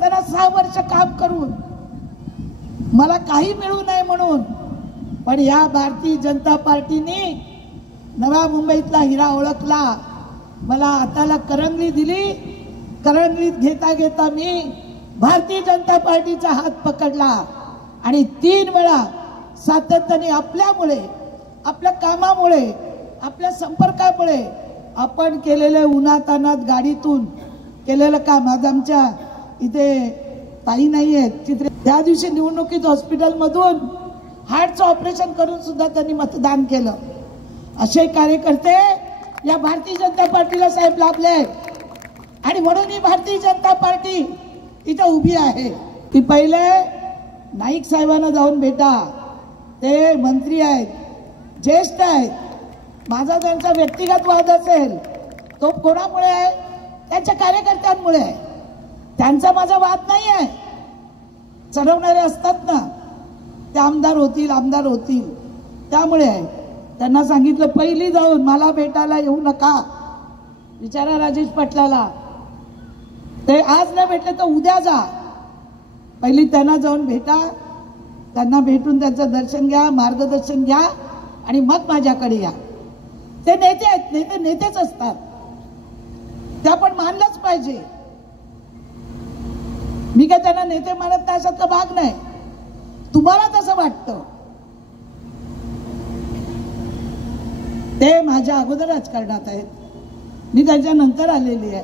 त्यांना 6 वर्ष काम करून मला काही मिळू नये म्हणून, पण या भारतीय जनता पार्टीने नव्या मुंबईतला हिरा ओळखला, मला हाताला करंगळी दिली, करंगळीत घेता घेता मी भारतीय जनता पार्टीचा हात पकडला आणि 3 वेळा सातत्याने आपल्यामुळे, आपल्या कामामुळे, आपल्या संपर्कामुळे, आपण केलेले उन्हातानात गाडीतून केलेलं काम, आज आमच्या इथे ताई नाही आहेत चित्रे, त्या दिवशी निवडणुकीत हॉस्पिटलमधून हार्टचं ऑपरेशन करून सुद्धा त्यांनी मतदान केलं. असे कार्यकर्ते या भारतीय जनता पार्टीला साहेब लाभले आणि म्हणून ही भारतीय जनता पार्टी इथं उभी आहे. ती पहिले नाईक साहेबांना जाऊन भेटा, ते मंत्री आहेत, ज्येष्ठ आहेत. माझा त्यांचा व्यक्तिगत वाद असेल तो कोणामुळे आहे? त्यांच्या कार्यकर्त्यांमुळे आहे. त्यांचा माझा वाद नाही आहे. चढवणारे असतात ना, ते आमदार होतील त्यामुळे आहे. त्यांना सांगितलं पहिली जाऊन मला भेटायला येऊ नका, विचारा राजेश पाटलाला, ते आज नाही भेटले तर उद्या जा, पहिली त्यांना जाऊन भेटा, त्यांना भेटून त्यांचं दर्शन घ्या, मार्गदर्शन घ्या आणि मग माझ्याकडे या. ते नेते आहेत, नेते नेतेच असतात, ते आपण मानलंच पाहिजे. मी काय त्यांना नेते मानत नाही अशातला भाग नाही. तुम्हाला तसं वाटतं, ते माझ्या अगोदर राजकारणात आहेत, मी त्यांच्या नंतर आलेली आहे.